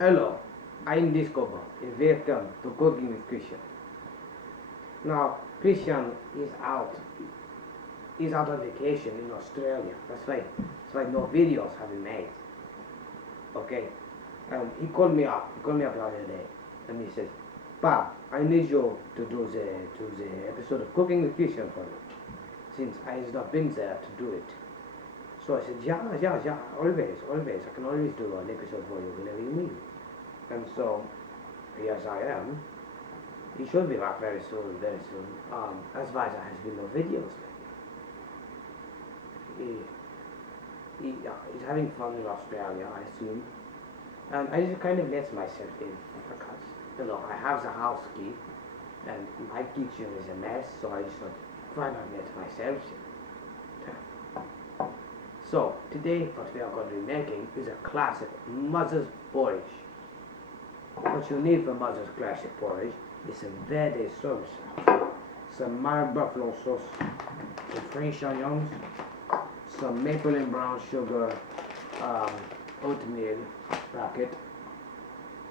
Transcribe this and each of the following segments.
Hello, I'm Discover and welcome to Cooking with Christian. Now, Christian is out on vacation in Australia. That's why no videos have been made. Okay, and he called me up the other day, and he says, "Bob, I need you to do the episode of Cooking with Christian for me, since I have not been there to do it." So I said, yeah, always. I can always do an episode for you whenever you need. And so, yes, I am. He should be back very soon, very soon. As far as there has been no videos lately. He's having fun in Australia, I assume. And I just kind of let myself in because, I have the house key and my kitchen is a mess, so I just thought, why not let myself in? So, today what we are going to be making is a classic mother's porridge. What you need for mother's classic porridge is some verde salsa, some mild buffalo sauce, some French onions, some maple and brown sugar, oatmeal packet.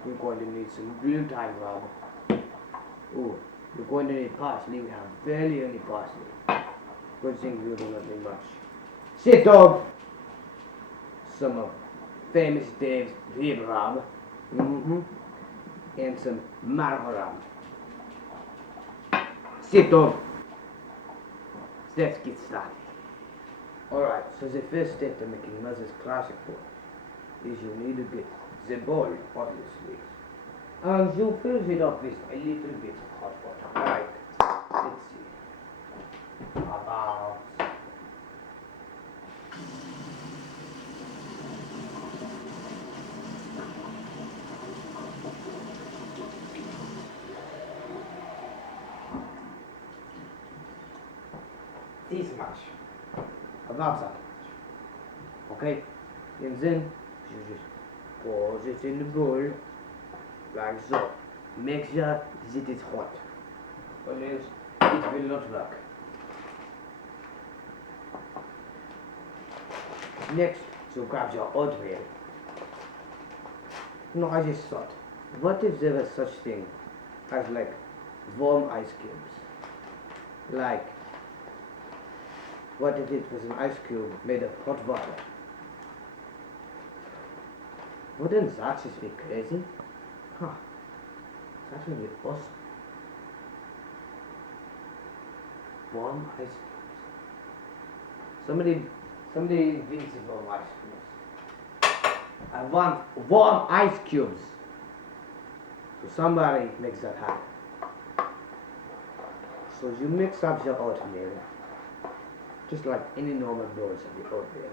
You're going to need some real time rub. Oh, you're going to need parsley. We have barely any parsley. Good thing we do not need much. Sit dog. Some of famous Dave's rib rub. And some marjoram. Sit down. Let's get started. Alright, so the first step to making mother's classic porridge is you need to get the bowl, obviously. And you fill it up with a little bit of hot water. Right, let's see. About this much. About that much. Okay? And then you just pour it in the bowl like so. Make sure that it is hot, or else it will not work. Next, you grab your oatmeal. No, I just thought, what if there was such thing as like warm ice cubes? Like, what if it was an ice cube made of hot water? Wouldn't that just be crazy? Huh. That would be awesome. Warm ice cubes. Somebody invents warm ice cubes. I want warm ice cubes. So somebody makes that happen. So you mix up your oatmeal, just like any normal bowls of the oatmeal.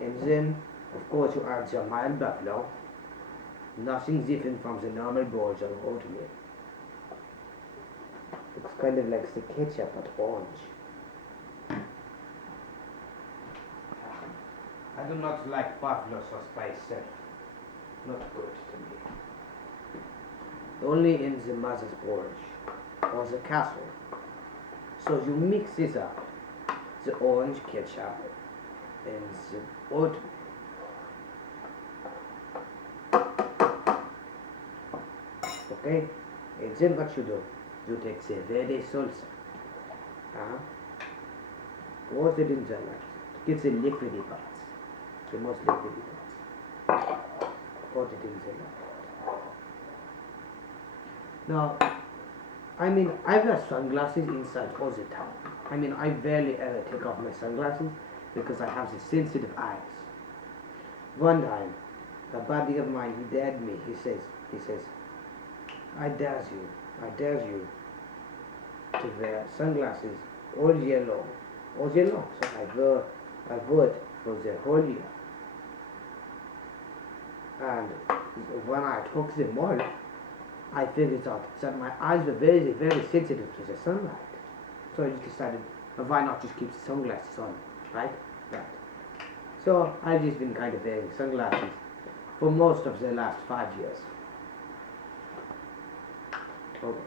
And then, of course, you add your mild buffalo. Nothing different from the normal bowls of oatmeal. It's kind of like the ketchup but orange. I do not like buffalo sauce by itself. Not good to me. Only in the mother's porridge or the casserole. So you mix this up. The orange ketchup and the oatmeal. Okay? And then what you do? You take the verde salsa. Pour it in the like. Get the liquidy parts. The most liquidy parts. Pour it in the like. Now, I wear sunglasses inside all the time. I barely ever take off my sunglasses because I have the sensitive eyes. One time, a buddy of mine, he dared me, he says, I dare you to wear sunglasses all year long. So I wore it for the whole year. And when I took them off, I figured out that my eyes were very, very sensitive to the sunlight. So I just decided, why not just keep the sunglasses on, right? So I've just been kind of wearing sunglasses for most of the last 5 years. Okay.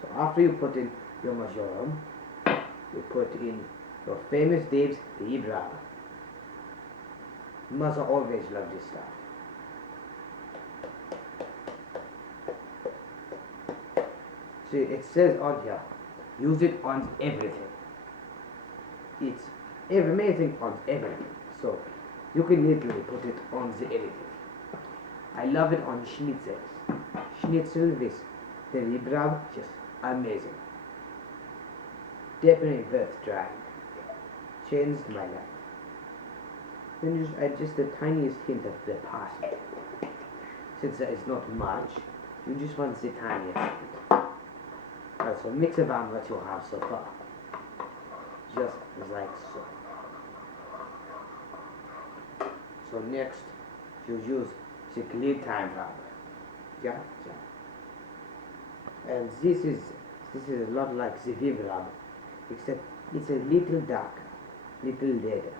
So after you put in your marjoram, you put in your famous Dave's rib rub. Mother always loved this stuff. See, it says on here, use it on everything. It's amazing on everything. So you can literally put it on the anything. I love it on schnitzels. Schnitzel with the rib rub, just amazing. Definitely worth trying. Changed my life. Then just add just the tiniest hint of the parsley. Since there is not much, you just want the tiniest bit. Right, so mix around what you have so far. Just like so. So next, you use the clean time rub. Yeah. And this is a lot like the Viv rub, except it's a little darker, little lighter,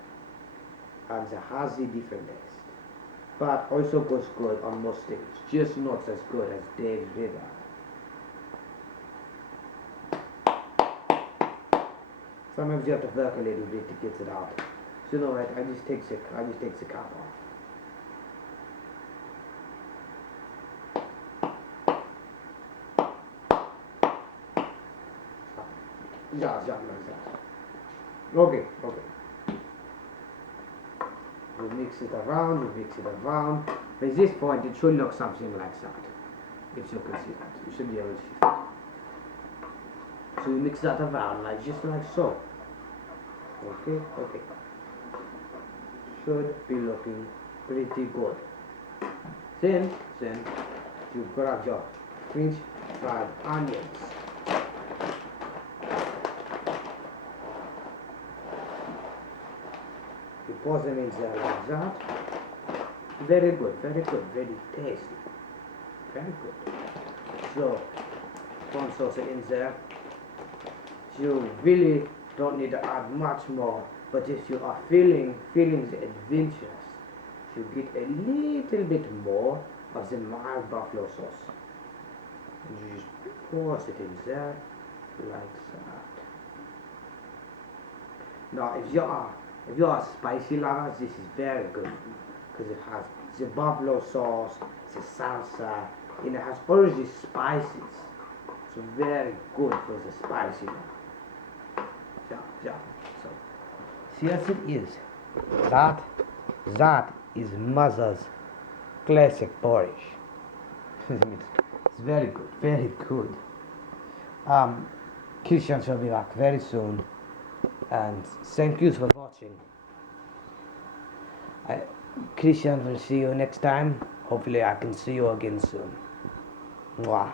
and it has a different taste. But also goes good on most things, just not as good as Dave's Viv rub. Sometimes you have to work a little bit to get it out. So you know what? I just take the cap off. Yeah, like that. Okay. You mix it around. By this point, it should look something like that. If you can see that, you should be able to see that. So you mix that around, just like so. Okay. Should be looking pretty good. Then you grab your French fried onions. You pour them in there like that. Very good, very tasty. Very good. So, corn sauce in there. You really don't need to add much more, but if you are feeling the adventurous, you get a little bit more of the mild buffalo sauce. And you just pour it in there like that. Now, if you are a spicy lover, this is very good because it has the buffalo sauce, the salsa, and it has all these spices. So very good for the spicy one. Yeah. So see as it is. That is Mother's classic porridge. It's very good. Christian shall be back very soon. And thank you for watching. Christian will see you next time. Hopefully I can see you again soon. Mwah.